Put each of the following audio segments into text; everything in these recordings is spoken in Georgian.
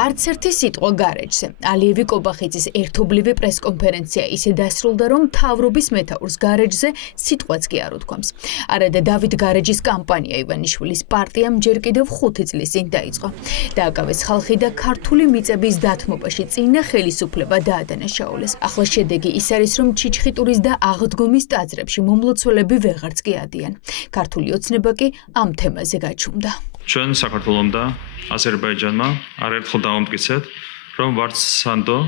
არც ერთი სიტყვა გარეჯზე. ალიევი კობახიძის ერთობლივი პრესკონფერენცია ისე დასრულდა, რომ მთავრობის მეთაურს გარეჯზე სიტყვაც კი არ უთქვამს. არადა დავით გარეჯის კამპანია ივანიშვილის პარტიამ ჯერ კიდევ 5 წლის წინ დაიწყო. დააკავეს ხალხი და ქართული მიწების დათმობაში წინა ხელისუფლება დაადანაშაულეს. ახლა შედეგი ის არის, რომ ჩიჩხიტურის და აღდგომის ტაძრებში მომლოცველები ვეღარც კი ადიან. ქართული ოცნება კი ამ თემაზე გაჩუმდა. ჩვენ საქართველომ და აზერბაიჯანმა არაერთხელ დავამტკიცეთ, რომ ვართ სანდო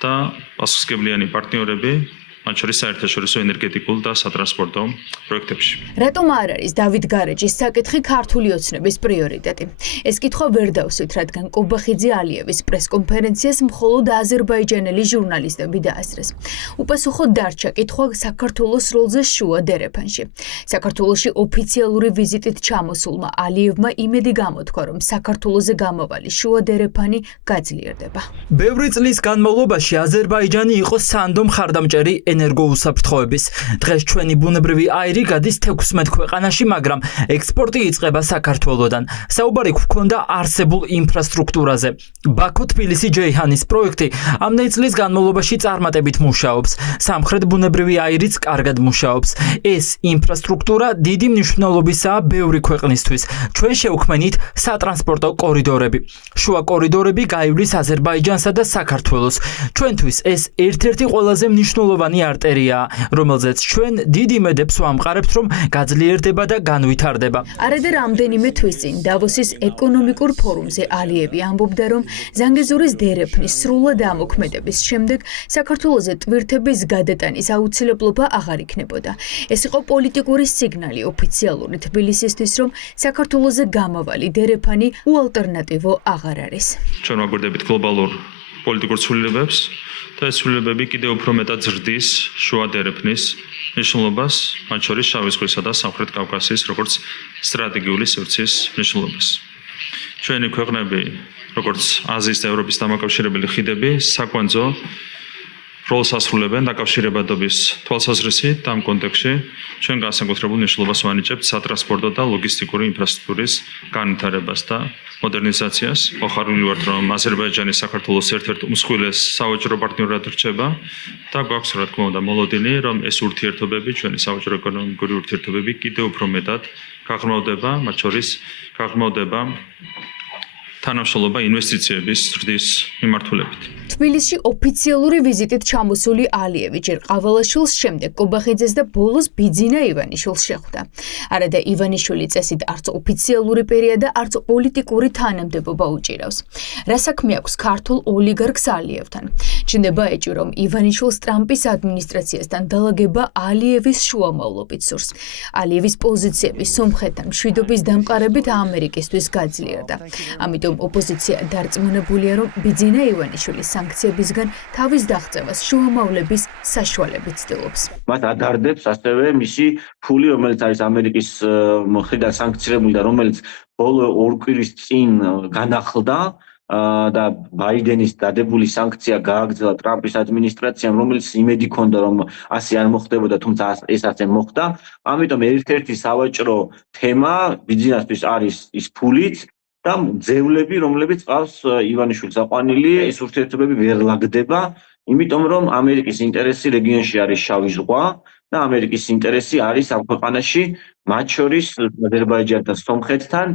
და პასუხისმგებლიანი პარტნიორები, მათ შორის საერთაშორისო ენერგეტიკულ და სატრანსპორტო პროექტებში. რატომ არ არის დავით გარეჯის საკითხი ქართული ოცნების პრიორიტეტი? ეს კითხვა ვერ დავსვით, რადგან კობახიძე ალიევის პრესკონფერენციას მხოლოდ აზერბაიჯანელი ჟურნალისტები დაასწრეს. უპასუხოდ დარჩა კითხვა საქართველოს როლზე შუა დერეფანში. საქართველოში ოფიციალური ვიზიტით ჩამოსულმა ალიევმა იმედი გამოთქვა, რომ საქართველოზე გამავალი შუა დერეფანი გაძლიერდება. ბევრი წლის განმავლობაში აზერბაიჯანი იყო სანდო მხარდამჭერი ენერგოუსაფრთხოების. დღეს ჩვენი ბუნებრივი აირი გადის 16 ქვეყანაში, მაგრამ ექსპორტი იწყება საქართველოდან. საუბარი გვქონდა არსებულ ინფრასტრუქტურაზე. ბაქო-თბილისი-ჯეიჰანის პროექტი ამდენი წლის განმავლობაში წარმატებით მუშაობს. სამხრეთ ბუნებრივი აირიც კარგად მუშაობს. ეს ინფრასტრუქტურა დიდი მნიშვნელობისაა ბევრი ქვეყნისთვის. ჩვენ შევქმნით სატრანსპორტო კორიდორები. შუა კორიდორები გაივლის აზერბაიჯანსა და საქართველოს. ჩვენთვის ეს ერთ-ერთი ყველაზე მნიშვნელოვანი არტერია, რომელზეც ჩვენ დიდ იმედებს ვამყარებთ, რომ გაძლიერდება და განვითარდება. არადა რამდენიმე თვის წინ დავოსის ეკონომიკურ ფორუმზე ალიევი ამბობდა, რომ ზანგეზურის დერეფნის სრულად ამოქმედების შემდეგ საქართველოზე ტვირთების გადატანის აუცილებლობა აღარ იქნებოდა. ეს იყო პოლიტიკური სიგნალი ოფიციალური თბილისისთვის, რომ საქართველოზე გამავალი დერეფანი უალტერნატივო აღარ არის. ჩვენ ვაგვირდებით გლობალურ პოლიტიკურ ცვლილებებს და ეს ცვლილებები კიდევ უფრო მეტად ზრდის შუა დერეფნის მნიშვნელობას, მათ შორის შავი ზღვისა და სამხრეთ კავკასიის როგორც სტრატეგიული სივრცის მნიშვნელობას. ჩვენი ქვეყნები, როგორც აზიის და ევროპის დამაკავშირებელი ხიდები, საკვანძო როლს ასრულებენ დაკავშირებადობის თვალსაზრისით და ამ კონტექსტში ჩვენ განსაკუთრებულ მნიშვნელობას ვანიჭებთ სატრანსპორტო და ლოგისტიკური ინფრასტრუქტურის განვითარებას და მოდერნიზაციას. მოხარული ვართ, რომ აზერბაიჯანი საქართველოს ერთ-ერთ უმსხვილეს სავაჭრო პარტნიორად რჩება და გვაქვს რა თქმა უნდა მოლოდინი, რომ ეს ურთიერთობები, ჩვენი სავაჭრო ეკონომიკური ურთიერთობები კიდევ უფრო მეტად გაღრმავდება, მათ შორის გაღრმავდება თანამშრომლობა ინვესტიციების ზრდის მიმართულებით. თბილისში ოფიციალური ვიზიტით ჩამოსული ალიევი ჯერ ყავალაშვილს, შემდეგ კობახიძეს და ბოლოს ბიძინა ივანიშვილს შეხვდა. არადა ივანიშვილი წესით არც ოფიციალური პერია და არც პოლიტიკური თანამდებობა უჭირავს. რა საქმე აქვს ქართულ ოლიგარქს ალიევთან? ჩნდება ეჭვი, რომ ივანიშვილს ტრამპის ადმინისტრაციასთან დალაგება ალიევის შუამავლობით სურს. ალიევის პოზიციები სომხეთთან მშვიდობის დამყარებით ამერიკისთვის გაძლიერდა. ამიტომ ოპოზიცია დარწმუნებულია, რომ ბიძინა ივანიშვილის სანქციებისგან თავის დაღწევას შუამავლების საშუალებით ცდილობს. მათ ადარდებს ასევე მისი ფული, რომელიც არის ამერიკის მხრიდან სანქცირებული და რომელიც ბოლო 2 კვირის წინ განახლდა და ბაიდენის დადებული სანქცია გააგრძელა ტრამპის ადმინისტრაციამ, რომელიც იმედი ჰქონდა, რომ ასე არ მოხდებოდა, თუმცა ეს ასე მოხდა. ამიტომ ერთ-ერთი სავაჭრო თემა ბიძინასთვის არის ის ფულით და ძევლები, რომლებიც ყავს ივანიშვილს აყვანილი, ეს ურთიერთობები ვერ ლაგდება, იმიტომ რომ ამერიკის ინტერესი რეგიონში არის შავი ზღვა და ამერიკის ინტერესი არის ამ ქვეყანაში, მათ შორის აზერბაიჯანთან, სომხეთთან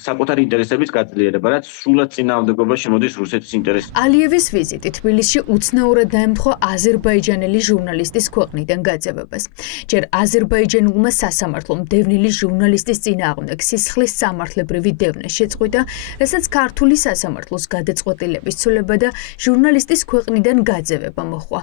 საკუთარი ინტერესების გაძლიერება, რაც სრულად წინააღმდეგობაში მოდის რუსეთის ინტერესთან. ალიევის ვიზიტი თბილისში უცნაურად დაემთხვა აზერბაიჯანელი ჟურნალისტის ქვეყნიდან გაძევებას. ჯერ აზერბაიჯანულმა სასამართლომ დევნილი ჟურნალისტის წინააღმდეგ სისხლის სამართლებრივი დევნა შეწყვიტა, რასაც ქართული სასამართლოს გადაწყვეტილების ცვლილება და ჟურნალისტის ქვეყნიდან გაძევება მოჰყვა.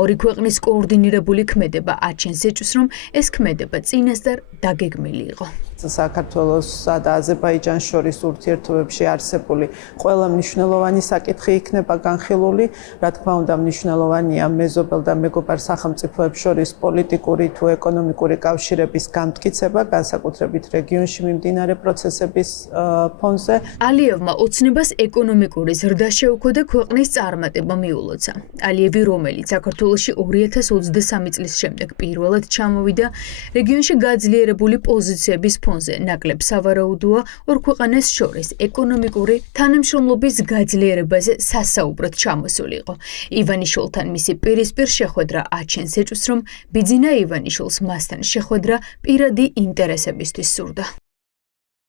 ორი ქვეყნის კოორდინირებული ქმედება აჩენს ეჭვს, რომ ეს ქმედება წინასწარ დაგეგმილი იყო. საქართველოსა და აზერბაიჯანს შორის ურთიერთობებში არსებული ყველა მნიშვნელოვანი საკითხი იქნება განხილული. რა თქმა უნდა, მნიშვნელოვანია მეზობელ და მეგობარ სახელმწიფოებს შორის პოლიტიკური თუ ეკონომიკური კავშირების განმტკიცება, განსაკუთრებით რეგიონში მიმდინარე პროცესების ფონზე. ალიევმა ოცნებას ეკონომიკური ზრდა შეუქო და ქვეყნის წარმატება მიულოცა. ალიევი, რომელიც საქართველოში 2023 წლის შემდეგ პირველად ჩამოვიდა, რეგიონში გაძლიერებული პოზიციების ფონზე ნაკლებ სავარაუდოა ორ ქვეყანას შორის ეკონომიკური თანამშრომლობის გაძლიერებაზე სასაუბროდ ჩამოსულიყო. ივანიშვილთან მისი პირისპირ შეხვედრა აჩენს ეჭვს, რომ ბიძინა ივანიშვილს მასთან შეხვედრა პირადი ინტერესებისთვის სურდა.